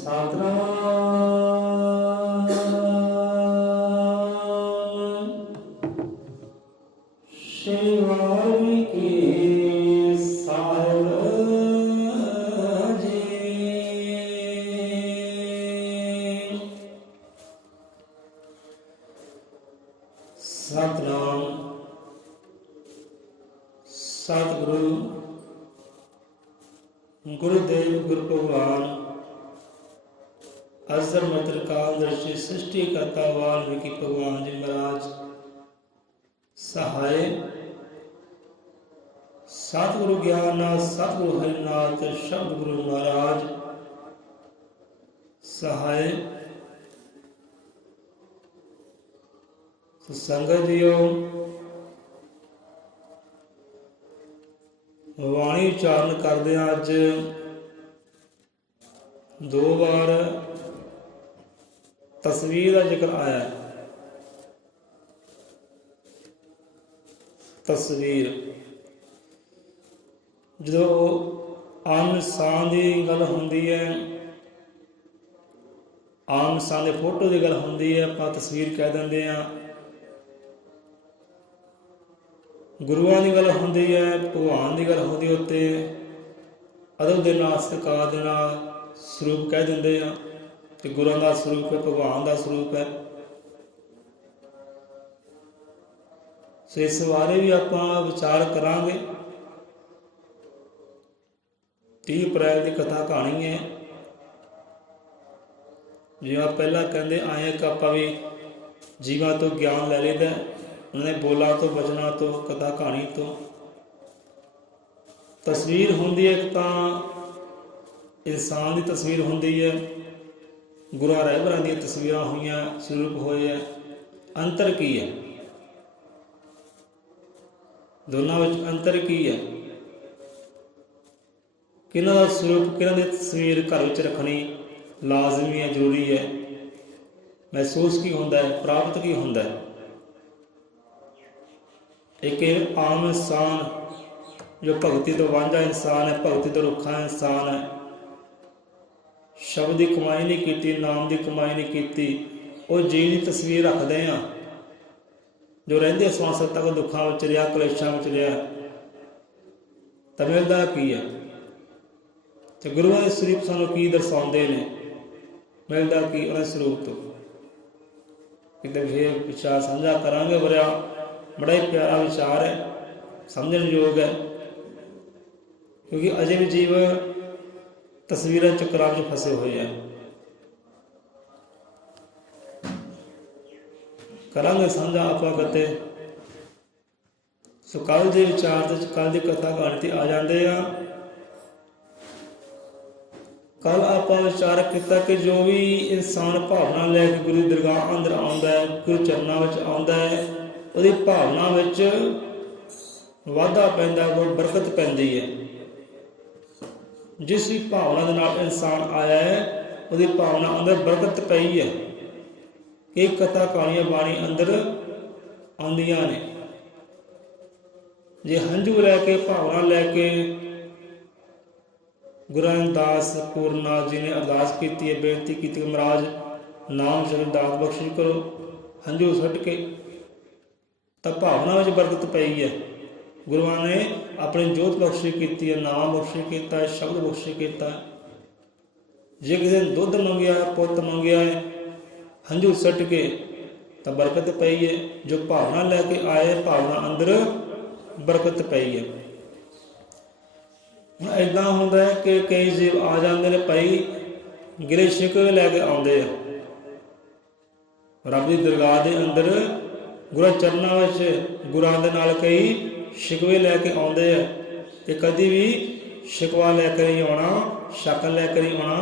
ਸਤਨਾਮ ਸ਼੍ਰੀ ਵਾਹਿਗੁਰੂ ਕੀ ਸਾਹਿਬ ਜੀ। ਸਤਨਾਮ ਸਤਿਗੁਰੂ गुरुदेव गुरु भगवान अजर मतर काल दर्शी सृष्टि करता वाल्मीकि भगवान जी महाराज सहाय सतगुरु ज्ञाननाथ सतगुरु हरिनाथ शब्द गुरु महाराज सहाय। संगत जीओ वाणी उच्चारण करदे अज दो बार तस्वीर का जिक्र आया। तस्वीर जो आम इंसान की गल होंदी है, आम इंसान के फोटो की गल होंदी है, आपां तस्वीर कह देंदे आ। गुरुआं की गल होंदी है, भगवान की गल होंदी, उत्ते अदब दे नाल सत्कार दे नाल स्वरूप कह दिंदे आ कि गुरुआं दा स्वरूप है, भगवान दा स्वरूप है। सो इस बारे भी आपां विचार करांगे। 30 अप्रैल की कथा कहानी है। जिवें पहला कहंदे आए कि आपां भी जीवां तो ज्ञान लै लईदा, उन्होंने बोला तो बचना तो कथा कहानी तो। तस्वीर होंदी है, एक तां इंसान की तस्वीर होंदी है, गुरुआं रहबरां दी तस्वीरां होईयां, स्वरूप होए है। अंतर की है दोनों विच? अंतर की है? किन्हां दा स्वरूप, किन्हां दी तस्वीर घर विच रखनी लाजमी है, जरूरी है? महसूस की होंदा है, प्राप्त की होंदा है? एक आम इंसान जो भगती तो वांझा इंसान है, भगती तो रुखा इंसान है, शब्द की कमाई नहीं की, नाम की कमाई नहीं की, वो जीव की तस्वीर रखते हैं जो रहिंदे सांस तक दुखों में रहा, कलेशां में रहा, तो मिलता की है? तो गुरुआं के स्वरूप सानूं की दर्शाउंदे ने? मिलता की उन्हें स्वरूप तो? किते फिर विचार साझा करांगे। बड़ा बड़ा ही प्यारा विचार है, समझण योग है, क्योंकि अजे भी जीव तस्वीर चक्रां में फसे हुए हैं। करांगे साझा आपां कते। सो कल के विचार कल की कथा कहानी ते आ जाते हैं। कल आपां विचार किया कि जो भी इंसान भावना लैके गुरु दरगाह अंदर आउंदा है, गुरु चरनां विच आउंदा है, ਉਹਦੀ भावना ਵਿੱਚ वाधा पैंदा, कोई बरकत पैंदी है। जिस भी भावना के नाल इंसान आया है, ਉਹਦੀ भावना अंदर बरकत पई है। कई कथा कहानियां बाणी अंदर आउंदियां ने। जे हंझू लैके भावना लैके गुरु रविदास पूरनाथ जी ने अरदास की है, बेनती की महाराज नाम शब्द दात बख्शिश करो, हंझू सुट के, तो भावना में बरकत पई है। गुरुआं ने अपनी जोत बख्शिश की है, नाम बख्शिश किया है, शब्द बख्शिश किया है। जे किसी ने दुध मंगया है, पुत मंगया है, हंझू सट के, तो बरकत पई है। जो भावना लैके आए, भावना अंदर बरकत पई है। हुण इदां हुंदा है कि कई जीव आ जाते हैं भाई गिले शिकवे लैके आउंदे आ रब दी दरगाह दे अंदर, गुरु चरनां विच गुरां दे नाल कई शिकवे लैके आउंदे आ। ते कदी भी शिकवा लैके नहीं आउणा, शक लैके नहीं आउणा,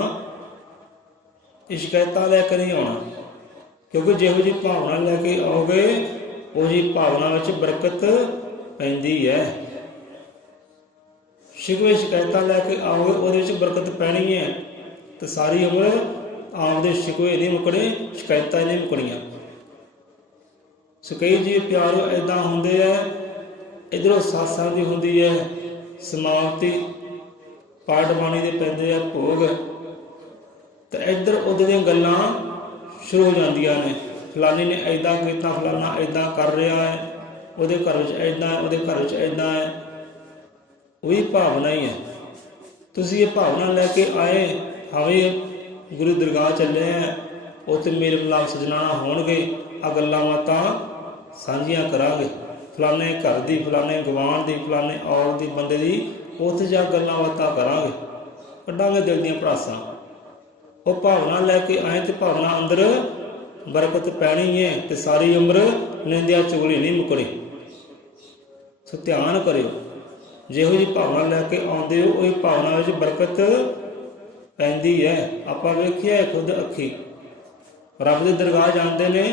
शिकायतां लैके नहीं आउणा, क्योंकि जिहो जी भावना लैके आओगे उहो जी भावना विच बरकत पैंदी है। शिकवे शिकायतां लैके आओगे उहदे विच बरकत पैनी है, तो सारी उम्र आपदे शिकवे नहीं मुकणे, शिकायतां नहीं मुकणियां। सो कई जी प्यारो इदां हुंदे है, इधरों सत्संग दी हुंदी है, समाप्ति पाठ बाणी दे पैंदे आ भोग, तो इधर उधर ਦੀਆਂ ਗੱਲਾਂ ਸ਼ੁਰੂ ਹੋ ਜਾਂਦੀਆਂ ਨੇ। ਫਲਾਨੀ ਨੇ ਇੱਦਾਂ ਕੀਤਾ, ਫਲਾਨਾ ਇੱਦਾਂ ਕਰ ਰਿਹਾ ਹੈ, ਉਹਦੇ ਘਰ ਵਿੱਚ ਇੱਦਾਂ ਹੈ, ਉਹਦੇ ਘਰ ਵਿੱਚ ਇੱਦਾਂ ਹੈ। ਉਹੀ ਭਾਵਨਾ ਹੀ ਹੈ। ਤੁਸੀਂ ਇਹ ਭਾਵਨਾ ਲੈ ਕੇ ਆਏ, ਹਾਵੇ ਗੁਰੂ ਦਰਗਾਹ ਚੱਲੇ ਆ, ਉੱਥੇ ਮੇਰੇ ਮਿਲਾਪ ਸਜਣਾਣਾ ਹੋਣਗੇ, ਆ ਗੱਲਾਂ ਬਾਤਾਂ ਸਾਂਝੀਆਂ ਕਰਾਂਗੇ, ਫਲਾਣੇ ਘਰ ਦੀ, ਫਲਾਣੇ ਗਵਾਂਢ ਦੀ, ਫਲਾਣੇ ਔਰਤ ਦੀ, ਬੰਦੇ ਦੀ, ਉੱਥੇ ਜਾ ਗੱਲਾਂ ਬਾਤਾਂ ਕਰਾਂਗੇ, ਕੱਢਾਂਗੇ ਦਿਲ ਦੀਆਂ ਭੜਾਸਾਂ। ਉਹ ਭਾਵਨਾ ਲੈ ਕੇ ਆਏ ਤੇ ਭਾਵਨਾ ਅੰਦਰ ਬਰਕਤ ਪੈਣੀ ਹੈ ਤੇ ਸਾਰੀ ਉਮਰ ਨਿੰਦਿਆ ਚੁਗਲੀ ਨਹੀਂ ਮੁੱਕਣੀ। ਸੋ ਧਿਆਨ ਕਰਿਓ, ਜਿਹੋ ਜਿਹੀ ਭਾਵਨਾ ਲੈ ਕੇ ਆਉਂਦੇ ਹੋ ਉਹ ਭਾਵਨਾ ਵਿੱਚ ਬਰਕਤ ਪੈਂਦੀ ਹੈ। ਆਪਾਂ ਵੇਖਿਆ ਖੁਦ ਅੱਖੀ, ਰੱਬ ਦੇ ਦਰਗਾਹ ਜਾਂਦੇ ਨੇ,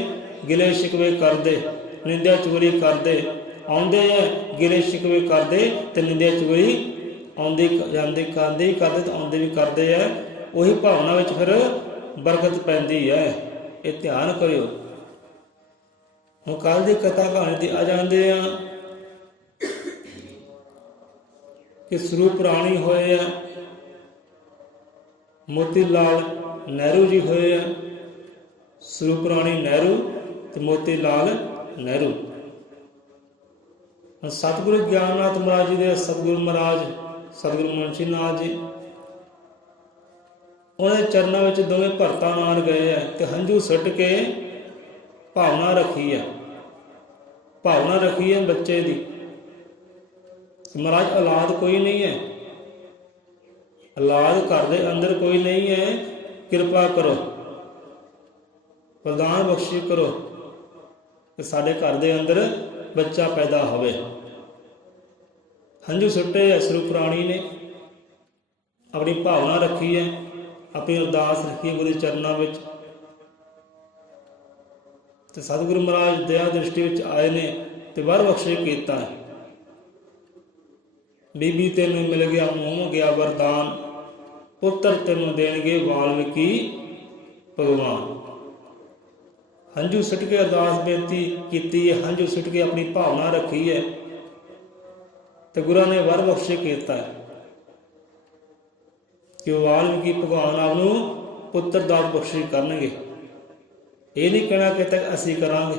ਗਿਲੇ ਸ਼ਿਕਵੇ ਕਰਦੇ, ਨਿੰਦਿਆ ਚੁਗਲੀ ਕਰਦੇ, ਆਉਂਦੇ ਹੈ ਗਿਲੇ ਸ਼ਿਕਵੇ ਕਰਦੇ ਤੇ ਨਿੰਦਿਆ ਚੁਗਲੀ ਆਉਂਦੇ ਜਾਂਦੇ ਕਰਦੇ ਹੀ ਕਰਦੇ ਤੇ ਆਉਂਦੇ ਵੀ ਕਰਦੇ ਹੈ। ਉਹੀ ਭਾਵਨਾ ਵਿੱਚ ਫਿਰ ਬਰਕਤ ਪੈਂਦੀ ਹੈ। ਇਹ ਧਿਆਨ ਕਰਿਓ। ਹੁਣ ਕੱਲ ਦੀ ਕਥਾ ਕਹਾਣੀ ਤੇ ਆ ਜਾਂਦੇ ਆ ਕਿ ਸਰੂਪ ਰਾਣੀ ਹੋਏ ਆ, ਮੋਤੀ ਲਾਲ ਨਹਿਰੂ ਜੀ ਹੋਏ ਆ। ਸਰੂਪ ਰਾਣੀ ਨਹਿਰੂ ਤੇ ਮੋਤੀ ਲਾਲ ਨਹਿਰੂ। ਸਤਿਗੁਰੂ ਗਿਆਨਨਾਥ ਮਹਾਰਾਜ ਜੀ ਦੇ ਸਤਿਗੁਰੂ ਮਹਾਰਾਜ ਸਤਿਗੁਰੂ ਮੁਨਸ਼ੀ ਨਾਥ ਜੀ, ਉਹਨਾਂ ਦੇ ਚਰਨਾਂ ਵਿੱਚ ਦੋਵੇਂ ਭਗਤਾਂ ਨਾਲ ਗਏ ਹੈ ਤੇ ਹੰਝੂ ਸੁੱਟ ਕੇ ਭਾਵਨਾ ਰੱਖੀ ਹੈ। ਭਾਵਨਾ ਰੱਖੀ ਹੈ ਬੱਚੇ ਦੀ। ਮਹਾਰਾਜ ਔਲਾਦ ਕੋਈ ਨਹੀਂ ਹੈ, ਔਲਾਦ ਘਰ ਦੇ ਅੰਦਰ ਕੋਈ ਨਹੀਂ ਹੈ, ਕਿਰਪਾ ਕਰੋ, ਪ੍ਰਦਾਨ ਬਖਸ਼ੀ ਕਰੋ ਕਿ ਸਾਡੇ ਘਰ ਦੇ ਅੰਦਰ ਬੱਚਾ ਪੈਦਾ ਹੋਵੇ। ਹੰਝੂ ਸੁੱਟੇ ਹੈ ਸਰੂਪ ਰਾਣੀ ਨੇ, ਆਪਣੀ ਭਾਵਨਾ ਰੱਖੀ ਹੈ, ਆਪਣੀ ਅਰਦਾਸ ਰੱਖੀ ਹੈ ਗੁਰੂ ਦੇ ਚਰਨਾਂ ਵਿੱਚ। ਤੇ ਸਤਿਗੁਰੂ ਮਹਾਰਾਜ ਦਇਆ ਦ੍ਰਿਸ਼ਟੀ ਵਿੱਚ ਆਏ ਨੇ ਤੇ ਵਰ ਬਖਸ਼ੇ ਕੀਤਾ ਹੈ। ਬੀਬੀ ਤੈਨੂੰ ਮਿਲ ਗਿਆ ਮੂੰਹ ਗਿਆ ਵਰਦਾਨ, ਪੁੱਤਰ ਤੈਨੂੰ ਦੇਣਗੇ ਵਾਲਮੀਕੀ ਭਗਵਾਨ। ਹੰਝੂ ਸੁੱਟ ਕੇ ਅਰਦਾਸ ਬੇਨਤੀ ਕੀਤੀ ਹੈ, ਹੰਝੂ ਸੁੱਟ ਕੇ ਆਪਣੀ ਭਾਵਨਾ ਰੱਖੀ ਹੈ ਤੇ ਗੁਰਾਂ ਨੇ ਵਰ ਬਖਸ਼ੇ ਕੀਤਾ ਹੈ ਕਿ ਵਾਲਮੀਕੀ ਭਗਵਾਨ ਆਪ ਨੂੰ ਪੁੱਤਰ ਦਾਤ ਬਖਸ਼ੀ ਕਰਨਗੇ। ਇਹ ਨਹੀਂ ਕਹਿਣਾ ਕਿ ਤੱਕ ਅਸੀਂ ਕਰਾਂਗੇ,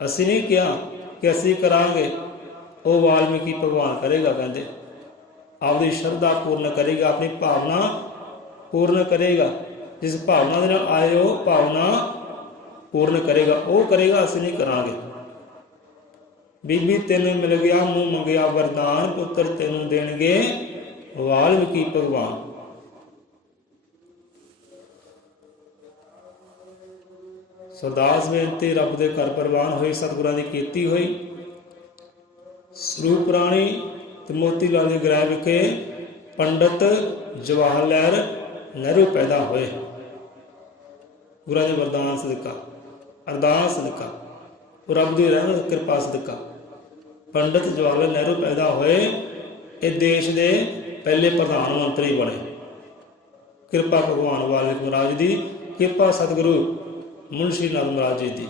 ਅਸੀਂ ਨਹੀਂ ਕਿਹਾ ਕਿ ਅਸੀਂ ਕਰਾਂਗੇ, ਉਹ ਵਾਲਮੀਕੀ ਭਗਵਾਨ ਕਰੇਗਾ। ਕਹਿੰਦੇ ਆਪਦੀ ਸ਼ਰਧਾ ਪੂਰਨ ਕਰੇਗਾ, ਆਪਣੀ ਭਾਵਨਾ ਪੂਰਨ ਕਰੇਗਾ। ਜਿਸ ਭਾਵਨਾ ਦੇ ਨਾਲ ਆਏ ਹੋ ਭਾਵਨਾ ਪੂਰਨ ਕਰੇਗਾ, ਉਹ ਕਰੇਗਾ, ਅਸੀਂ ਨਹੀਂ ਕਰਾਂਗੇ। ਬੀਬੀ ਤੈਨੂੰ ਮਿਲ ਗਿਆ ਮੂੰਹ ਮੰਗਿਆ ਵਰਦਾਨ, ਪੁੱਤਰ ਤੈਨੂੰ ਦੇਣਗੇ ਵਾਲਮੀਕੀ ਭਗਵਾਨ। ਸਰਦਾਸ ਬੇਨਤੀ ਰੱਬ ਦੇ ਘਰ ਪ੍ਰਵਾਨ ਹੋਈ, ਸਤਿਗੁਰਾਂ ਦੀ ਕੀਤੀ ਹੋਈ। ਸਰੂਪ ਰਾਣੀ ਤੇ ਮੋਤੀ ਲਾਲ ਦੇ ਗ੍ਰਹਿ ਵਿਖੇ ਪੰਡਤ ਜਵਾਹਰ ਲਾਲ ਨਹਿਰੂ ਪੈਦਾ ਹੋਏ। ਗੁਰਾਂ ਦੇ ਵਰਦਾਨ ਸਦਕਾ, ਅਰਦਾਸ ਸਦਕਾ, ਰੱਬ ਦੀ ਰਹਿਮਤ ਕਿਰਪਾ ਸਦਕਾ ਪੰਡਤ ਜਵਾਹਰ ਲਾਲ ਨਹਿਰੂ ਪੈਦਾ ਹੋਏ। ਇਹ ਦੇਸ਼ ਦੇ ਪਹਿਲੇ ਪ੍ਰਧਾਨ ਮੰਤਰੀ ਬਣੇ। ਕਿਰਪਾ ਭਗਵਾਨ ਵਾਲਮੀਕ ਮਹਾਰਾਜ ਦੀ, ਕਿਰਪਾ ਸਤਿਗੁਰੂ ਮੁਨਸ਼ੀ ਨਾਥ ਮਹਾਰਾਜ ਜੀ ਦੀ।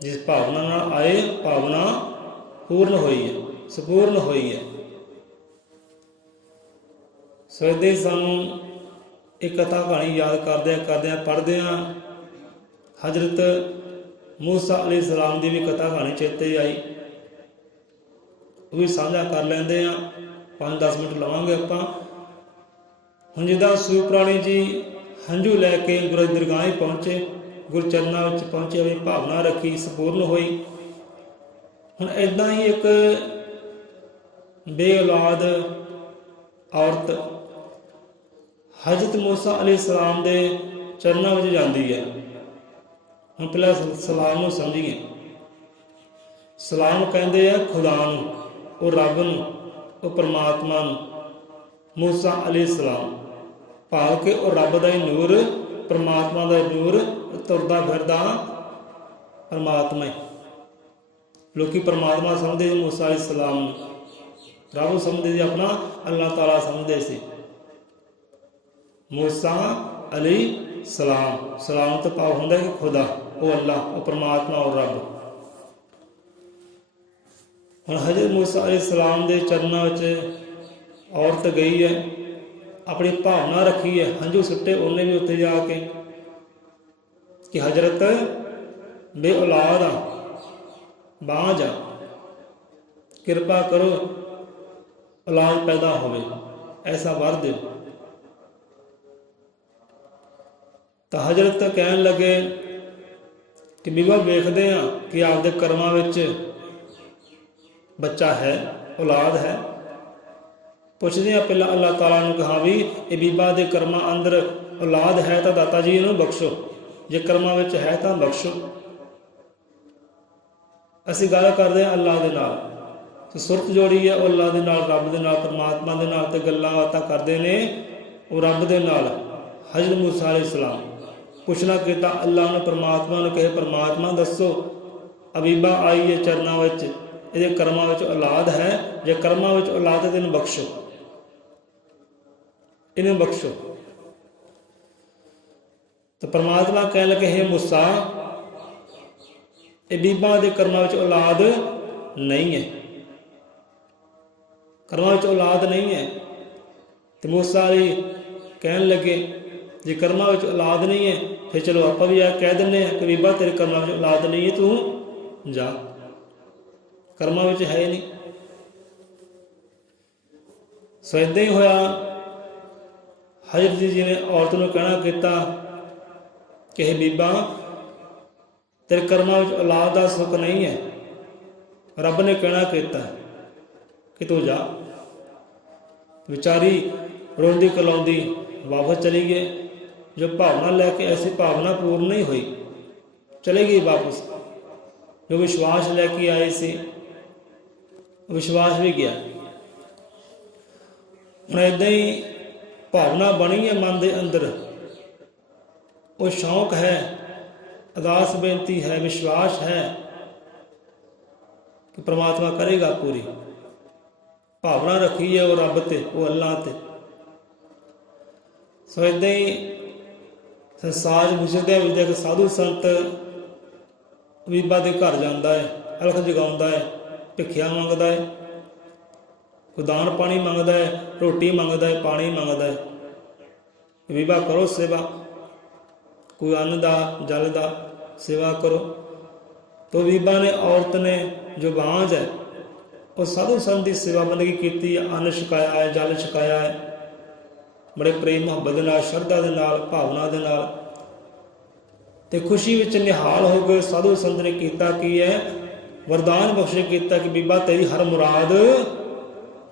ਜਿਸ ਭਾਵਨਾ ਨਾਲ ਆਏ ਭਾਵਨਾ ਪੂਰਨ ਹੋਈ ਹੈ, ਸੰਪੂਰਨ ਹੋਈ ਹੈ। ਸੋਚਦੇ ਸਾਨੂੰ ਇਹ ਕਥਾ ਕਹਾਣੀ ਯਾਦ ਕਰਦਿਆਂ ਪੜ੍ਹਦਿਆਂ ਹਜ਼ਰਤ ਮੂਸਾ ਅਲੈਹਿਸਲਾਮ ਦੀ ਵੀ ਕਥਾ ਕਹਾਣੀ ਚੇਤੇ ਆਈ। ਉਹ ਵੀ ਸਾਂਝਾ ਕਰ ਲੈਂਦੇ ਆ, 5-10 ਮਿੰਟ ਲਵਾਂਗੇ ਆਪਾਂ। ਹੁਣ ਜਿੱਦਾਂ ਸਰੂਪ ਰਾਣੀ ਜੀ ਹੰਝੂ ਲੈ ਕੇ ਗੁਰੂ ਦੀ ਦਰਗਾਹ ਪਹੁੰਚੇ, ਗੁਰੂ ਚਰਨਾਂ ਵਿੱਚ ਪਹੁੰਚੇ, ਆਪਣੀ ਭਾਵਨਾ ਰੱਖੀ, ਸੰਪੂਰਨ ਹੋਈ। ਹੁਣ ਇੱਦਾਂ ਹੀ ਇੱਕ ਬੇਔਲਾਦ ਔਰਤ ਹਜ਼ਰਤ ਮੂਸਾ ਅਲੈਹਿਸਲਾਮ ਦੇ ਚਰਨਾਂ ਵਿੱਚ ਜਾਂਦੀ ਹੈ। ਹੁਣ ਪਹਿਲਾਂ ਸਲਾਮ ਨੂੰ ਸਮਝੀਏ। ਸਲਾਮ ਕਹਿੰਦੇ ਆ ਖੁਦਾ ਨੂੰ, ਉਹ ਰੱਬ ਨੂੰ, ਉਹ ਪਰਮਾਤਮਾ ਨੂੰ। ਮੂਸਾ ਅਲੈਹਿਸਲਾਮ ਭਾਵ ਕਿ ਉਹ ਰੱਬ ਦਾ ਹੀ ਨੂਰ, ਪਰਮਾਤਮਾ ਦਾ ਨੂਰ, ਤੁਰਦਾ ਫਿਰਦਾ ਪਰਮਾਤਮਾ ਹੀ। ਲੋਕੀ ਪਰਮਾਤਮਾ ਸਮਝਦੇ ਸੀ ਮੂਸਾ ਅਲੈਹਿਸਲਾਮ ਨੂੰ, ਰੱਬ ਸਮਝਦੇ ਸੀ ਆਪਣਾ, ਅੱਲਾਹ ਤਾਲਾ ਸਮਝਦੇ ਸੀ। ਮੂਸਾ ਅਲੈਹਿਸਲਾਮ, ਸਲਾਮ ਤੋਂ ਭਾਵ ਹੁੰਦਾ ਕਿ ਖੁਦਾ, ਉਹ ਅੱਲਾਹ, ਉਹ ਪਰਮਾਤਮਾ, ਉਹ ਰੱਬ। ਹੁਣ ਹਜ਼ਰਤ ਮੂਸਾ ਅਲੈਹਿਸਲਾਮ ਦੇ ਚਰਨਾਂ ਵਿੱਚ ਔਰਤ ਗਈ ਹੈ। अपनी भावना रखी है, हंझू सुट्टे उन्हें भी उत्थे जाके कि हजरत बे औलाद आ, बांझ आ, कृपा करो औलाद पैदा होवे, ऐसा वर दो। तो हजरत कहन लगे कि बीबा वेखते हैं कि आपके कर्मां विच बच्चा है, औलाद है। पुछते हैं पहला अल्लाह ताला नूं कि हाँ भी ये बीबा के कर्मां अंदर औलाद है तो दाता जी इन्हूं बख्शो, जे कर्मां विच है तो बख्शो। असीं गल करदे हां अल्लाह दे नाल, तो सुरत जोड़ी है अल्लाह दे नाल, रब दे नाल, परमात्मा दे नाल, ते गल्लां बातां करदे ने वो रब दे नाल। हज़रत मूसा अलैहिस्सलाम पुछना किया अल्लाह ने, परमात्मा ने कहे परमात्मा दसो अबीबा आई है चरनां विच, ये कर्मां विच औलाद है, जे कर्मां विच औलाद है तो इन्हूं बख्शो, इन्हूं बख्शो। तो परमात्मा कह लगे हे मूसा ये बीबा के कर्मां विच औलाद नहीं है, कर्मां विच औलाद नहीं है। तो मूसा अली कहन लगे जे कर्मां विच औलाद नहीं है फिर चलो आप भी कह दें कि बीबा तेरे कर्मां विच औलाद नहीं है, तू जा, कर्मां विच है नहीं। सो इदां ही होया, हजरत जी ने औरत नूं कहना किया कि हे बीबा तेरे कर्मां विच औलाद दा सुख नहीं है, रब ने कहना किया कि तू जा। बेचारी रोंदी कलाउंदी वापस चली गई, जो भावना लैके ऐसी भावना पूर्ण नहीं हुई, चले गई वापस। जो विश्वास लैके आए सी विश्वास भी गया। हुण इदां ही भावना बनी है मन के अंदर, वो शौक है, अरदास बेनती है, विश्वास है कि परमात्मा करेगा पूरी। भावना रखी है वो रब ते, वो अल्लाह ते। सो इदां ही संसार गुजरदे विच एक साधु संत बीबा के घर जाता है, अलख जगाउंदा है, भिखिया मंगदा है, कोई दान पानी मंगदा है, रोटी मंगदा है, पानी मंगदा है, बीबा करो सेवा, कोई अन्न दा जल दा सेवा करो। तो बीबा ने, औरत ने जो बांझ है और साधु संत की सेवा बंदगी की, अन्न छकाया है, जल छकाया है, बड़े प्रेम मुहब्बत के नाल, श्रद्धा के नाल, भावना के नाल, ते खुशी विच निहाल हो गए। साधु संत ने किया की है, वरदान बख्शे किया कि बीबा तेरी हर मुराद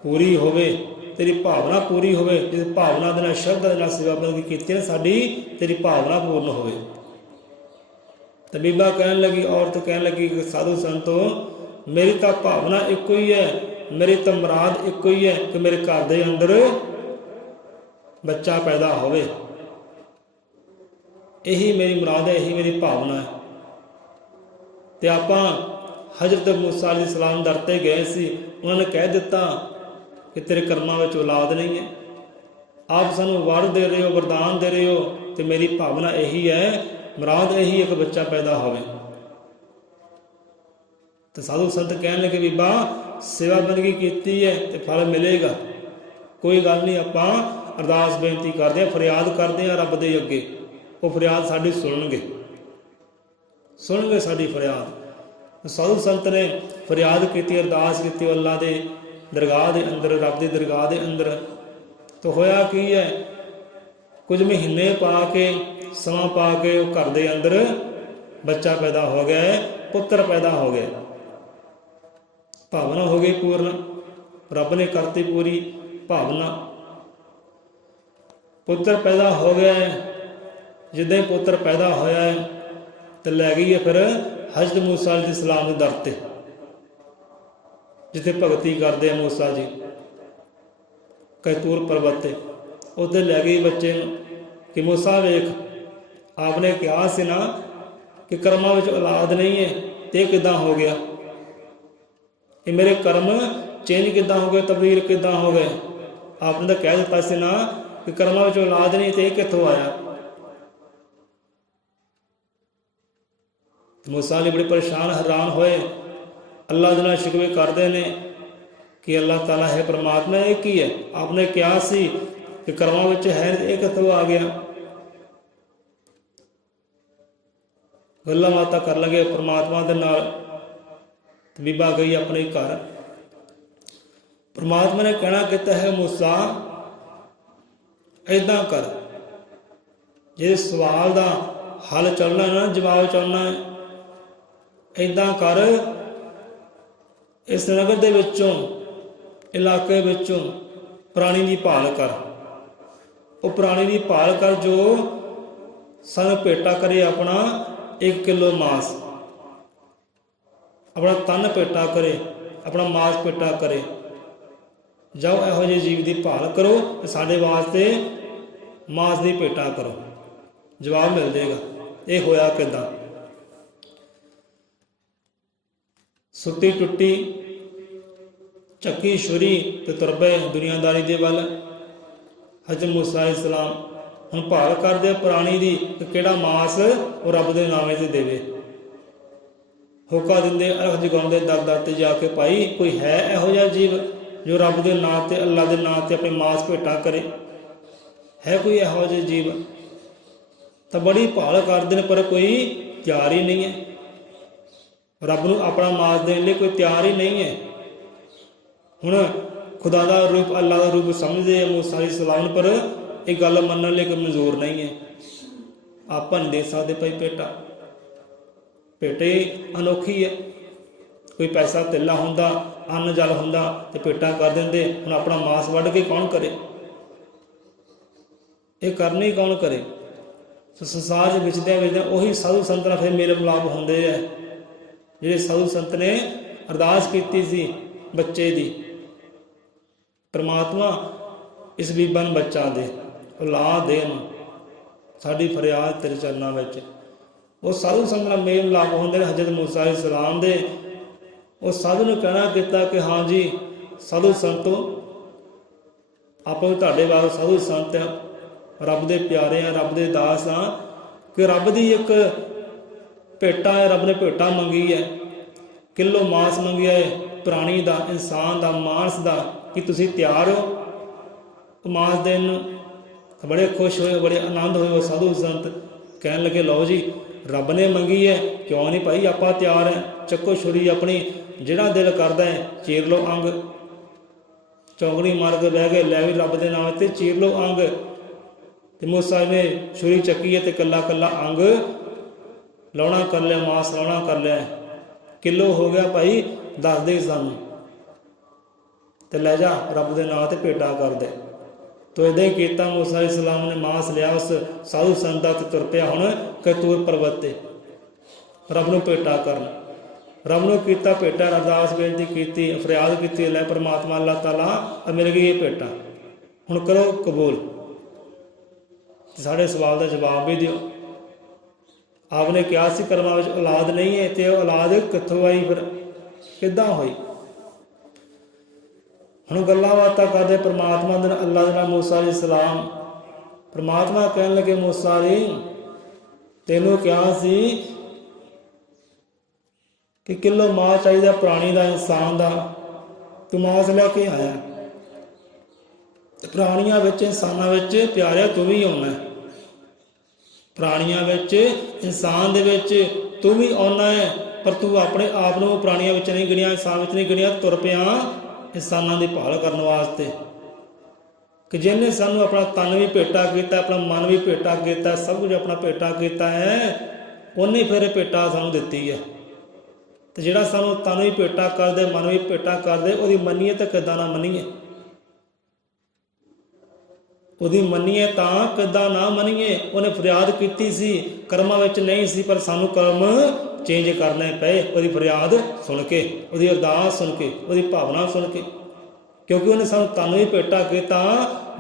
पूरी होवे, तेरी भावना पूरी होवे। जिस भावना के नाल, श्रद्धा के नाल सेवा बंदगी की साडी, तेरी भावना पूर्ण होवे। तो बीबा कहन लगी, औरत कहन लगी कि साधु संतो मेरी तो भावना एक ही है, मेरी तो मुराद एक ही है कि मेरे घर के अंदर बच्चा पैदा होवे, यही मेरी मुराद है, यही मेरी भावना है। तो आप हजरत मूसा अलैहिस्सलाम दर ते गए सी, उन्होंने कह दिता कि तेरे कर्मां विच औलाद नहीं है, आप सानू वर दे रहे हो, वरदान दे रहे हो, तो मेरी भावना यही है, मुराद यही है कि बच्चा पैदा होवे। तो साधु संत कहने लगे बीबा सेवा बंदगी की है तो फल मिलेगा, कोई गल नहीं, आप अरदास बेनती करते हैं, फरियाद करते हैं रब दे अगे, वो फरियाद साडी सुनणगे, सुनणगे साडी फरियाद। साधु संत ने फरियाद की, अरदास की अल्लाह के दरगाह के अंदर, रब की दरगाह के अंदर। तो होया की है, कुछ महीने पा के, समा पा के वो घर के अंदर बच्चा पैदा हो गया है, पुत्र पैदा हो गया, भावना हो गई पूर्ण, रब ने करती पूरी भावना, पुत्र पैदा हो गया है। जिद्दां ही पुत्र पैदा होया है तो लै गई है फिर हजरत मूसा अलैहिस्सलाम के दर ते, जिथे भगती करते हैं मूसा जी कैतूर पर्वत ते, उत्थे लै गई बच्चे कि मूसा वेख, आपने कहा सी ना कि कर्मां विच औलाद नहीं है, तो यह किदां हो गया, ये मेरे कर्म चेंज किदां हो गए, तब्दील किदां हो गए। आपने तो कह दिता सी ना कि कर्मां विच औलाद नहीं, तो यह कित्थों आया। मूसा अली बड़े परेशान हैरान होए, अल्लाह दे नाल शिकवे करते हैं कि अल्लाह ताला है परमात्मा एक ही है, आपने कहा सी ਕਿ ਕਰਮਾਂ ਵਿੱਚ ਹੈ ਇਹ ਕਿੱਥੋਂ ਆ ਗਿਆ। ਗੱਲਾਂ ਬਾਤਾਂ ਕਰਨ ਲੱਗੇ ਪਰਮਾਤਮਾ ਦੇ ਨਾਲ। ਬੀਬਾ ਗਈ ਆਪਣੇ ਘਰ। ਪਰਮਾਤਮਾ ਨੇ ਕਹਿਣਾ ਕੀਤਾ ਹੈ, ਮੂਸਾ ਏਦਾਂ ਕਰ, ਜੇ ਸਵਾਲ ਦਾ ਹੱਲ ਚਾਹੁੰਦਾ ਨਾ, ਜਵਾਬ ਚਾਹੁੰਦਾ ਹੈ, ਏਦਾਂ ਕਰ, ਇਸ ਨਗਰ ਦੇ ਵਿੱਚੋਂ, ਇਲਾਕੇ ਵਿੱਚੋਂ ਪ੍ਰਾਣੀ ਦੀ ਭਾਲ ਕਰ। ਉਹ ਪ੍ਰਾਣੀ ਦੀ ਭਾਲ ਕਰ ਜੋ ਸਾਨੂੰ ਭੇਟਾ ਕਰੇ ਆਪਣਾ 1 ਕਿਲੋ ਮਾਸ, ਆਪਣਾ ਤਨ ਭੇਟਾ ਕਰੇ, ਆਪਣਾ ਮਾਸ ਭੇਟਾ ਕਰੇ। ਜਾਓ ਇਹੋ ਜਿਹੇ ਜੀਵ ਦੀ ਭਾਲ ਕਰੋ ਤੇ ਸਾਡੇ ਵਾਸਤੇ ਮਾਸ ਦੀ ਭੇਟਾ ਕਰੋ, ਜਵਾਬ ਮਿਲ ਜਾਏਗਾ। ਇਹ ਹੋਇਆ ਕਿੱਦਾਂ? ਸੁੱਤੀ ਟੁੱਟੀ ਚੱਕੀ ਛੁਰੀ ਤੇ ਤੁਰ ਪਏ ਦੁਨੀਆਦਾਰੀ ਦੇ ਵੱਲ। ਹਜ਼ਰਤ ਮੂਸਾ ਅਲੈਹਿਸਲਾਮ ਹੁਣ ਭਾਲ ਕਰਦੇ ਪ੍ਰਾਣੀ ਦੀ ਕਿ ਕਿਹੜਾ ਮਾਸ ਉਹ ਰੱਬ ਦੇ ਨਾਮੇ ਤੇ ਦੇਵੇ। ਹੋਕਾ ਦਿੰਦੇ, ਅਰਖ ਜਗਾਉਂਦੇ ਦਰ ਦਰ ਤੇ ਜਾ ਕੇ, ਭਾਈ ਕੋਈ ਹੈ ਇਹੋ ਜਿਹਾ ਜੀਵ ਜੋ ਰੱਬ ਦੇ ਨਾਂ ਤੇ, ਅੱਲਾ ਦੇ ਨਾਂ ਤੇ ਆਪਣੇ ਮਾਸ ਭੇਟਾ ਕਰੇ? ਹੈ ਕੋਈ ਇਹੋ ਜਿਹਾ ਜੀਵ? ਤਾਂ ਬੜੀ ਭਾਲ ਕਰਦੇ ਨੇ ਪਰ ਕੋਈ ਤਿਆਰ ਹੀ ਨਹੀਂ ਹੈ। ਰੱਬ ਨੂੰ ਆਪਣਾ ਮਾਸ ਦੇਣ ਲਈ ਕੋਈ ਤਿਆਰ ਹੀ ਨਹੀਂ ਹੈ। ਹੁਣ ਖੁਦਾ ਦਾ ਰੂਪ, ਅੱਲਾ ਦਾ ਰੂਪ ਸਮਝਦੇ ਆ ਮੂਸਾ ਅਲੈਹਿਸਲਾਮ, ਪਰ ਇਹ ਗੱਲ ਮੰਨਣ ਲਈ ਕੋਈ ਮਨਜ਼ੂਰ ਨਹੀਂ ਹੈ। ਆਪਾਂ ਨਹੀਂ ਦੇ ਸਕਦੇ ਭਾਈ ਭੇਟਾ। ਭੇਟੇ ਅਨੋਖੀ ਹੈ। ਕੋਈ ਪੈਸਾ ਧੇਲਾ ਹੁੰਦਾ, ਅੰਨ ਜਲ ਹੁੰਦਾ ਤੇ ਭੇਟਾ ਕਰ ਦਿੰਦੇ। ਹੁਣ ਆਪਣਾ ਮਾਸ ਵੱਢ ਕੇ ਕੌਣ ਕਰੇ? ਇਹ ਕਰਨੀ ਕੌਣ ਕਰੇ? ਸੰਸਾਰ 'ਚ ਵਿਚਦਿਆਂ ਉਹੀ ਸਾਧੂ ਸੰਤ ਨਾਲ ਫਿਰ ਮੇਲ ਮਿਲਾਪ ਹੁੰਦੇ ਹੈ। ਜਿਹੜੇ ਸਾਧੂ ਸੰਤ ਨੇ ਅਰਦਾਸ ਕੀਤੀ ਸੀ ਬੱਚੇ ਦੀ, ਪਰਮਾਤਮਾ ਇਸ ਬੀਬਾ ਨੂੰ ਬੱਚਾ ਦੇ, ਔਲਾਦ ਦੇ, ਸਾਡੀ ਫਰਿਆਦ ਤੇਰੇ ਚਰਨਾਂ ਵਿੱਚ। ਉਹ ਸਾਧੂ ਸੰਤ ਨਾਲ ਮੇਲ ਮਿਲਾਪ ਹੁੰਦੇ ਨੇ ਹਜ਼ਰਤ ਮੂਸਾ ਅਲੈਹਿਸਲਾਮ ਦੇ। ਉਹ ਸਾਧੂ ਨੂੰ ਕਹਿਣਾ ਕੀਤਾ ਕਿ ਹਾਂ ਜੀ ਸਾਧੂ ਸੰਤੋ, ਆਪਾਂ ਵੀ ਤੁਹਾਡੇ ਵਾਂਗ ਸਾਧੂ ਸੰਤ ਆ, ਰੱਬ ਦੇ ਪਿਆਰੇ ਆ, ਰੱਬ ਦੇ ਦਾਸ ਆ, ਕਿ ਰੱਬ ਦੀ ਇੱਕ ਭੇਟਾ ਹੈ, ਰੱਬ ਨੇ ਭੇਟਾ ਮੰਗੀ ਹੈ, ਕਿਲੋ ਮਾਸ ਮੰਗਿਆ ਹੈ, ਪ੍ਰਾਣੀ ਦਾ, ਇਨਸਾਨ ਦਾ, ਮਾਨਸ ਦਾ। ਕਿ ਤੁਸੀਂ ਤਿਆਰ ਹੋ ਉਹ ਮਾਸ ਦੇਣ ਨੂੰ? ਬੜੇ ਖੁਸ਼ ਹੋਏ, ਬੜੇ ਆਨੰਦ ਹੋਏ ਉਹ ਸਾਧੂ ਸੰਤ। ਕਹਿਣ ਲੱਗੇ, ਲਓ ਜੀ ਰੱਬ ਨੇ ਮੰਗੀ ਹੈ, ਕਿਉਂ ਨਹੀਂ ਭਾਈ, ਆਪਾਂ ਤਿਆਰ ਹੈ। ਚੱਕੋ ਛੁਰੀ ਆਪਣੀ, ਜਿਹੜਾ ਦਿਲ ਕਰਦਾ ਹੈ ਚੀਰ ਲਓ ਅੰਗ। ਚੌਂਕੜੀ ਮਾਰ ਕੇ ਬਹਿ ਗਏ, ਲੈ ਵੀ ਰੱਬ ਦੇ ਨਾਮ ਤੇ ਚੀਰ ਲਓ ਅੰਗ। ਤੇ ਮੂਸਾ ਨੇ ਛੁਰੀ ਚੱਕੀ ਹੈ ਤੇ ਕੱਲਾ ਕੱਲਾ ਅੰਗ ਲਾਉਣਾ ਕਰ ਲਿਆ, ਮਾਸ ਲਾਉਣਾ ਕਰ ਲਿਆ। ਕਿਲੋ ਹੋ ਗਿਆ ਭਾਈ, ਦੱਸ ਦੇ ਸਾਨੂੰ ਤੇ ਲੈ ਜਾ ਰੱਬ ਦੇ ਨਾਂ ਤੇ ਭੇਟਾ ਕਰ ਦੇ। ਤੋ ਇੱਦਾਂ ਹੀ ਕੀਤਾ। ਮੂਸਾ ਅਲੈਹਿਸਲਾਮ ਨੇ ਮਾਸ ਲਿਆ ਉਸ ਸਾਧੂ ਸੰਤ ਦਾ ਤੇ ਤੁਰ ਪਿਆ ਹੁਣ ਕਤੂਰ ਪਰਬਤ ਤੇ ਰੱਬ ਨੂੰ ਭੇਟਾ ਕਰਨ। ਰੱਬ ਨੂੰ ਕੀਤਾ ਭੇਟਾ, ਅਰਦਾਸ ਬੇਨਤੀ ਕੀਤੀ, ਫਰਿਆਦ ਕੀਤੀ, ਲੈ ਪਰਮਾਤਮਾ ਅੱਲਾਹ ਤਾਲਾ ਮਿਲ ਗਈ ਇਹ ਭੇਟਾ, ਹੁਣ ਕਰੋ ਕਬੂਲ, ਸਾਡੇ ਸਵਾਲ ਦਾ ਜਵਾਬ ਵੀ ਦਿਓ। ਆਪਨੇ ਕਿਹਾ ਸੀ ਕਰਮਾਂ ਵਿੱਚ ਔਲਾਦ ਨਹੀਂ ਹੈ, ਤੇ ਉਹ ਔਲਾਦ ਕਿੱਥੋਂ ਆਈ, ਫਿਰ ਕਿੱਦਾਂ ਹੋਈ? ਹੁਣ ਗੱਲਾਂ ਬਾਤਾਂ ਕਰਦੇ ਪਰਮਾਤਮਾ ਦੇ ਨਾਲ, ਅੱਲਾ ਦੇ ਨਾਲ ਮੂਸਾ ਅਲੈਹਿਸਲਾਮ। ਪਰਮਾਤਮਾ ਕਹਿਣ ਲੱਗੇ, ਮੂਸਾ ਜੀ ਤੈਨੂੰ ਕਿਹਾ ਸੀ ਕਿ ਕਿਲੋ ਮਾਸ ਚਾਹੀਦਾ ਪ੍ਰਾਣੀ ਦਾ, ਇਨਸਾਨ ਦਾ, ਤੂੰ ਮਾਸ ਲੈ ਕੇ ਆਇਆ। ਪ੍ਰਾਣੀਆਂ ਵਿੱਚ, ਇਨਸਾਨਾਂ ਵਿੱਚ ਪਿਆਰਿਆ ਤੂੰ ਵੀ ਆਉਣਾ। ਪ੍ਰਾਣੀਆਂ ਵਿੱਚ, ਇਨਸਾਨ ਦੇ ਵਿੱਚ ਤੂੰ ਵੀ ਆਉਣਾ ਹੈ, ਪਰ ਤੂੰ ਆਪਣੇ ਆਪ ਨੂੰ ਪ੍ਰਾਣੀਆਂ ਵਿੱਚ ਨਹੀਂ ਗਿਣਿਆ, ਇਨਸਾਨ ਵਿੱਚ ਨਹੀਂ ਗਿਣਿਆ। ਤੁਰ ਪਿਆ ਇਨਸਾਨਾਂ ਦੀ ਭਾਲ ਕਰਨ ਵਾਸਤੇ ਕਿ ਜਿਹਨੇ ਸਾਨੂੰ ਆਪਣਾ ਤਨ ਵੀ ਭੇਟਾ ਕੀਤਾ, ਆਪਣਾ ਮਨ ਵੀ ਭੇਟਾ ਕੀਤਾ, ਸਭ ਕੁਝ ਆਪਣਾ ਭੇਟਾ ਕੀਤਾ ਹੈ, ਉਹਨੇ ਫਿਰ ਇਹ ਭੇਟਾ ਸਾਨੂੰ ਦਿੱਤੀ ਹੈ। ਤੇ ਜਿਹੜਾ ਸਾਨੂੰ ਤਨ ਵੀ ਭੇਟਾ ਕਰਦੇ, ਮਨ ਵੀ ਭੇਟਾ ਕਰਦੇ, ਉਹਦੀ ਮੰਨੀਏ ਤਾਂ ਕਿੱਦਾਂ ਨਾ ਮੰਨੀਏ? ਉਹਦੀ ਮੰਨੀਏ ਤਾਂ ਕਿੱਦਾਂ ਨਾ ਮੰਨੀਏ? ਉਹਨੇ ਫਰਿਆਦ ਕੀਤੀ ਸੀ, ਕਰਮਾਂ ਵਿੱਚ ਨਹੀਂ ਸੀ, ਪਰ ਸਾਨੂੰ ਕਰਮ ਚੇਂਜ ਕਰਨੇ ਪਏ ਉਹਦੀ ਫਰਿਆਦ ਸੁਣ ਕੇ, ਉਹਦੀ ਅਰਦਾਸ ਸੁਣ ਕੇ, ਉਹਦੀ ਭਾਵਨਾ ਸੁਣ ਕੇ। ਕਿਉਂਕਿ ਉਹਨੇ ਸਾਨੂੰ ਤਨ ਵੀ ਭੇਟਾ ਕੀਤਾ,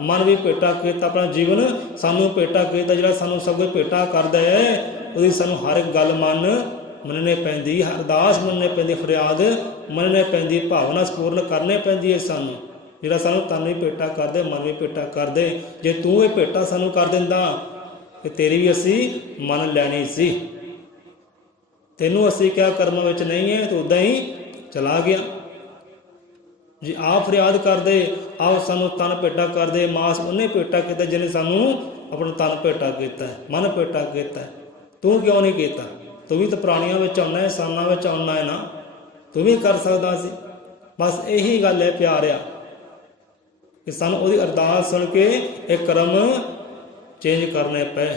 ਮਨ ਵੀ ਭੇਟਾ ਕੀਤਾ, ਆਪਣਾ ਜੀਵਨ ਸਾਨੂੰ ਭੇਟਾ ਕੀਤਾ। ਜਿਹੜਾ ਸਾਨੂੰ ਸਭ ਕੁਝ ਭੇਟਾ ਕਰਦਾ ਹੈ, ਉਹਦੀ ਸਾਨੂੰ ਹਰ ਇੱਕ ਗੱਲ ਮੰਨਣੇ ਪੈਂਦੀ, ਅਰਦਾਸ ਮੰਨਣੇ ਪੈਂਦੀ, ਫਰਿਆਦ ਮੰਨਣੇ ਪੈਂਦੀ, ਭਾਵਨਾ ਸਪੂਰਨ ਕਰਨੇ ਪੈਂਦੀ ਹੈ ਸਾਨੂੰ। ਜਿਹੜਾ ਸਾਨੂੰ ਤਨ ਵੀ ਭੇਟਾ ਕਰਦੇ, ਮਨ ਵੀ ਭੇਟਾ ਕਰਦੇ। ਜੇ ਤੂੰ ਇਹ ਭੇਟਾ ਸਾਨੂੰ ਕਰ ਦਿੰਦਾ ਕਿ ਤੇਰੀ ਵੀ ਅਸੀਂ ਮੰਨ ਲੈਣੀ ਸੀ। ਤੈਨੂੰ ਅਸੀਂ ਕਿਹਾ ਕਰਮਾਂ ਵਿੱਚ ਨਹੀਂ ਹੈ, ਤੂੰ ਉੱਦਾਂ ਹੀ ਚਲਾ ਗਿਆ। ਜੇ ਆਪ ਫਰਿਆਦ ਕਰਦੇ, ਆਪ ਸਾਨੂੰ ਤਨ ਭੇਟਾ ਕਰਦੇ। ਮਾਸ ਉਹਨੇ ਭੇਟਾ ਕੀਤਾ ਜਿਹਨੇ ਸਾਨੂੰ ਆਪਣਾ ਤਨ ਭੇਟਾ ਕੀਤਾ, ਮਨ ਭੇਟਾ ਕੀਤਾ। ਤੂੰ ਕਿਉਂ ਨਹੀਂ ਕੀਤਾ? ਤੂੰ ਵੀ ਤਾਂ ਪ੍ਰਾਣੀਆਂ ਵਿੱਚ ਆਉਣਾ ਹੈ, ਸਾਨਾਂ ਵਿੱਚ ਆਉਣਾ ਹੈ ਨਾ, ਤੂੰ ਵੀ ਕਰ ਸਕਦਾ ਸੀ। ਬਸ ਇਹੀ ਗੱਲ ਹੈ ਪਿਆਰਿਆ, ਕਿ ਸਾਨੂੰ ਉਹਦੀ ਅਰਦਾਸ ਸੁਣ ਕੇ ਇਹ ਕਰਮ ਚੇਂਜ ਕਰਨੇ ਪਏ।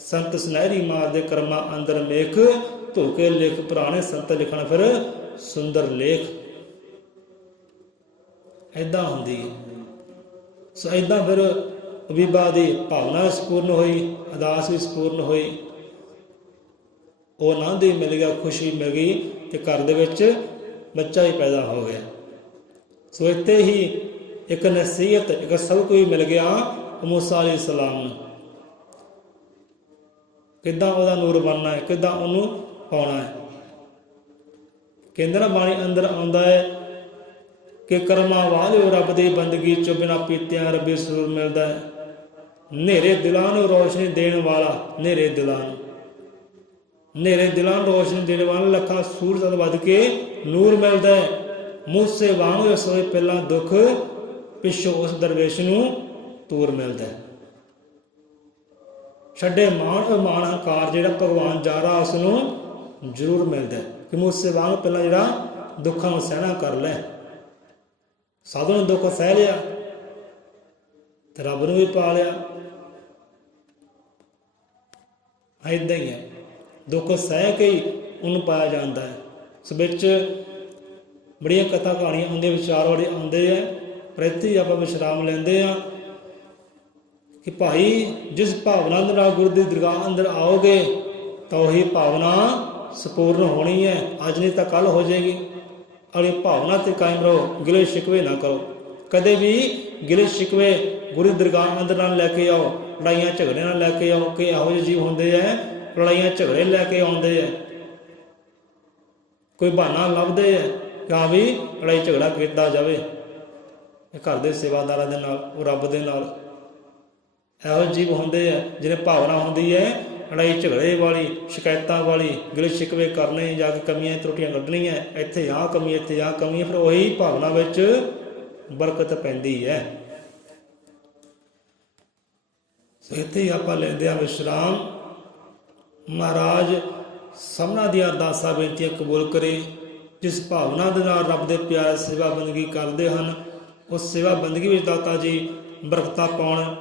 ਸੰਤ ਸੁਨਹਿਰੀ ਮਾਰਦੇ ਕਰਮਾਂ ਅੰਦਰ ਮੇਖ, ਧੋ ਕੇ ਲਿਖ ਪੁਰਾਣੇ ਸੰਤ ਲਿਖਣ ਫਿਰ ਸੁੰਦਰ ਲੇਖ। ਇੱਦਾਂ ਹੁੰਦੀ ਹੈ। ਸੋ ਇੱਦਾਂ ਫਿਰ ਵਿਵਾਹ ਦੀ ਭਾਵਨਾ ਸੰਪੂਰਨ ਹੋਈ, ਅਰਦਾਸ ਵੀ ਸੰਪੂਰਨ ਹੋਈ। ਉਹ ਆਨੰਦ ਹੀ ਮਿਲ ਗਿਆ, ਖੁਸ਼ੀ ਮਿਲ ਗਈ, ਤੇ ਘਰ ਦੇ ਵਿੱਚ ਬੱਚਾ ਹੀ ਪੈਦਾ ਹੋ ਗਿਆ। ਸੋ ਇੱਥੇ ਹੀ ਇੱਕ ਨਸੀਹਤ, ਇੱਕ ਸਬਕ ਵੀ ਮਿਲ ਗਿਆ ਮੂਸਾ ਅਲੈਹਿ ਸਲਾਮ ਨੂੰ, ਕਿੱਦਾਂ ਉਹਦਾ ਨੂਰ ਬਣਨਾ ਹੈ, ਕਿੱਦਾਂ ਉਹਨੂੰ ਪਾਉਣਾ ਹੈ। ਕਹਿੰਦੇ ਨਾ ਬਾਣੀ ਅੰਦਰ ਆਉਂਦਾ ਹੈ ਕਿ ਕਰਮਾਂ ਵਾਲਿਓ ਰੱਬ ਦੀ ਬੰਦਗੀ ਚੋਂ ਬਿਨਾਂ ਪੀਤਿਆਂ ਰੱਬੀ ਸਰੂਰ ਮਿਲਦਾ ਹੈ। ਹਨੇਰੇ ਦਿਲਾਂ ਨੂੰ ਰੋਸ਼ਨੀ ਦੇਣ ਵਾਲਾ, ਹਨੇਰੇ ਦਿਲਾਂ ਨੂੰ, ਹਨੇਰੇ ਦਿਲਾਂ ਨੂੰ ਰੋਸ਼ਨੀ ਦੇਣ ਵਾਲਾ ਲੱਖਾਂ ਸੂਰਜ ਤੋਂ ਵੱਧ ਕੇ ਨੂਰ ਮਿਲਦਾ ਹੈ। ਮੂਸੇ ਵਾਂਗ ਸੋਏ ਪਹਿਲਾਂ ਦੁੱਖ, ਪਿੱਛੋਂ ਉਸ ਦਰਵੇਸ਼ ਨੂੰ ਤੂਰ ਮਿਲਦਾ ਹੈ। ਛੱਡੇ ਮਾਣ ਅਭਿਮਾਨ ਹੰਕਾਰ, ਜਿਹੜਾ ਭਗਵਾਨ ਜਾਰਾ ਉਸ ਨੂੰ ਜ਼ਰੂਰ ਮਿਲਦਾ ਹੈ। ਕਿ ਮੂਸੇ ਵਾਂਗ ਪਹਿਲਾਂ ਜਿਹੜਾ ਦੁੱਖਾਂ ਨੂੰ ਸਹਿਣਾ ਕਰ ਲੈ। ਸਾਧੂ ਨੇ ਦੁੱਖ ਸਹਿ ਲਿਆ ਤੇ ਰੱਬ ਨੂੰ ਵੀ ਪਾ ਲਿਆ। ਇੱਦਾਂ ਹੀ ਹੈ, ਦੁੱਖ ਸਹਿ ਕੇ ਹੀ ਉਹਨੂੰ ਪਾਇਆ ਜਾਂਦਾ ਹੈ। ਇਸ ਵਿੱਚ ਬੜੀਆਂ ਕਥਾ ਕਹਾਣੀਆਂ ਆਉਂਦੀਆਂ, ਵਿਚਾਰ ਵਾਲੇ ਆਉਂਦੇ ਹੈ, ਪਰ ਇੱਥੇ ਹੀ ਆਪਾਂ ਵਿਸ਼ਰਾਮ ਲੈਂਦੇ ਹਾਂ ਕਿ ਭਾਈ ਜਿਸ ਭਾਵਨਾ ਦੇ ਨਾਲ ਗੁਰੂ ਦੀ ਦਰਗਾਹ ਅੰਦਰ ਆਓਗੇ ਤਾਂ ਉਹੀ ਭਾਵਨਾ ਸੰਪੂਰਨ ਹੋਣੀ ਹੈ। ਅੱਜ ਨਹੀਂ ਤਾਂ ਕੱਲ੍ਹ ਹੋ ਜਾਏਗੀ। ਔਰ ਭਾਵਨਾ 'ਤੇ ਕਾਇਮ ਰਹੋ, ਗਿਲੇ ਸ਼ਿਕਵੇ ਨਾ ਕਰੋ। ਕਦੇ ਵੀ ਗਿਲੇ ਸ਼ਿਕਵੇ ਗੁਰੂ ਦਰਗਾਹ ਅੰਦਰ ਨਾਲ ਲੈ ਕੇ ਆਓ, ਲੜਾਈਆਂ ਝਗੜੇ ਨਾਲ ਲੈ ਕੇ ਆਓ। ਕਿ ਇਹੋ ਜਿਹੇ ਜੀਵ ਹੁੰਦੇ ਹੈ, ਲੜਾਈਆਂ ਝਗੜੇ ਲੈ ਕੇ ਆਉਂਦੇ ਹੈ, ਕੋਈ ਬਹਾਨਾ ਲੱਭਦੇ ਹੈ ਕਿ ਹਾਂ ਵੀ ਲੜਾਈ ਝਗੜਾ ਕੀਤਾ ਜਾਵੇ ਇਹ ਘਰ ਦੇ ਸੇਵਾਦਾਰਾਂ ਦੇ ਨਾਲ, ਉਹ ਰੱਬ ਦੇ ਨਾਲ। ਇਹੋ ਜੀਵ ਹੁੰਦੇ ਹੈ ਜਿਹਨੇ ਭਾਵਨਾ ਹੁੰਦੀ ਹੈ ਲੜਾਈ ਝਗੜੇ ਵਾਲੀ, ਸ਼ਿਕਾਇਤਾਂ ਵਾਲੀ, ਗਿਲੇ ਸ਼ਿਕਵੇ ਕਰਨੇ, ਜਾ ਕੇ ਕਮੀਆਂ ਤਰੁੱਟੀਆਂ ਕੱਢਣੀਆਂ, ਇੱਥੇ ਆਹ ਕਮੀ, ਇੱਥੇ ਆਹ ਕਮੀ। ਫਿਰ ਉਹੀ ਭਾਵਨਾ ਵਿੱਚ ਬਰਕਤ ਪੈਂਦੀ ਹੈ। ਸੋ ਇੱਥੇ ਹੀ ਆਪਾਂ ਲੈਂਦੇ ਹਾਂ ਵਿਸ਼ਰਾਮ। ਮਹਾਰਾਜ ਸਭਨਾਂ ਦੀਆਂ ਅਰਦਾਸਾਂ ਬੇਨਤੀਆਂ ਕਬੂਲ ਕਰੇ। ਜਿਸ ਭਾਵਨਾ ਦੇ ਨਾਲ ਰੱਬ ਦੇ ਪਿਆਰੇ ਸੇਵਾ ਬੰਦਗੀ ਕਰਦੇ ਹਨ, ਉਸ ਸੇਵਾ ਬੰਦਗੀ ਵਿੱਚ ਦਾਤਾ ਜੀ ਬਰਕਤਾਂ ਪਾਉਣ,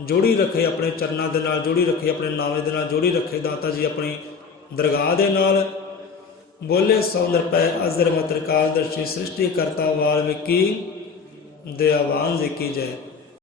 ਜੋੜੀ ਰੱਖੇ ਆਪਣੇ ਚਰਨਾਂ ਦੇ ਨਾਲ, ਜੋੜੀ ਰੱਖੇ ਆਪਣੇ ਨਾਵੇਂ ਦੇ ਨਾਲ, ਜੋੜੀ ਰੱਖੇ ਦਾਤਾ ਜੀ ਆਪਣੀ ਦਰਗਾਹ ਦੇ ਨਾਲ। ਬੋਲੇ ਸੋ ਨਿਰਭੈ ਅਜ਼ਰ ਮਤਰਕਾਰ ਦਰਸ਼ੀ ਸ੍ਰਿਸ਼ਟੀ ਕਰਤਾ ਵਾਲਮੀਕੀ ਦਇਆਵਾਨ ਜੀ ਕੀ ਜੈ।